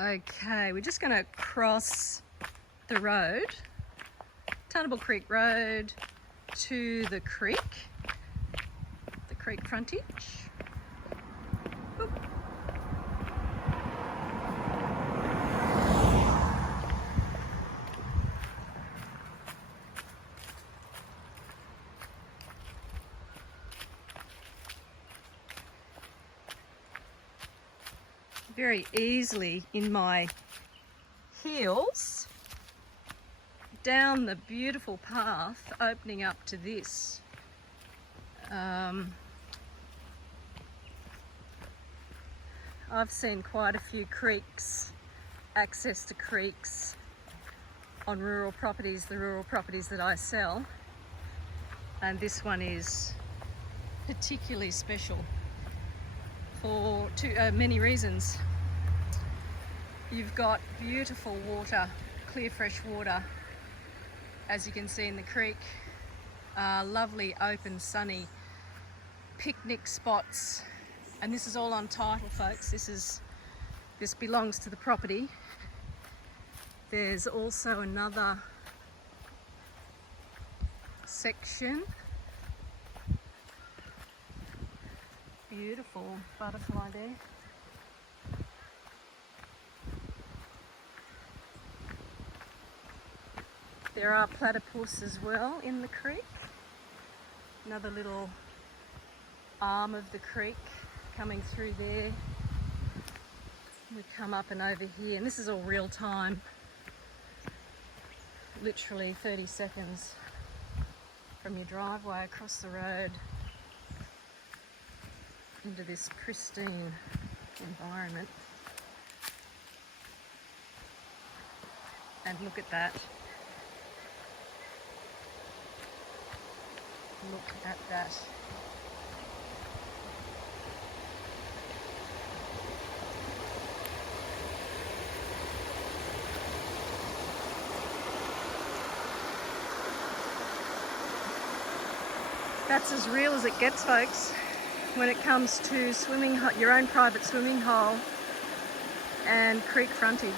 Okay, we're just going to cross the road, Tuntable Creek Road, to the creek frontage. Oop. Very easily in my heels down the beautiful path opening up to this. I've seen quite a few creeks, access to creeks on rural properties, the rural properties that I sell, and this one is particularly special for many reasons. You've got beautiful water, clear fresh water, as you can see in the creek. Lovely open sunny picnic spots, and this is all on title, folks. This belongs to the property. There's also another section. Beautiful butterfly there. There are platypus as well in the creek. Another little arm of the creek coming through there. We come up and over here, and this is all real time. Literally 30 seconds from your driveway across the road into this pristine environment. And look at that. Look at that. That's as real as it gets, folks, when it comes to swimming, your own private swimming hole and creek frontage.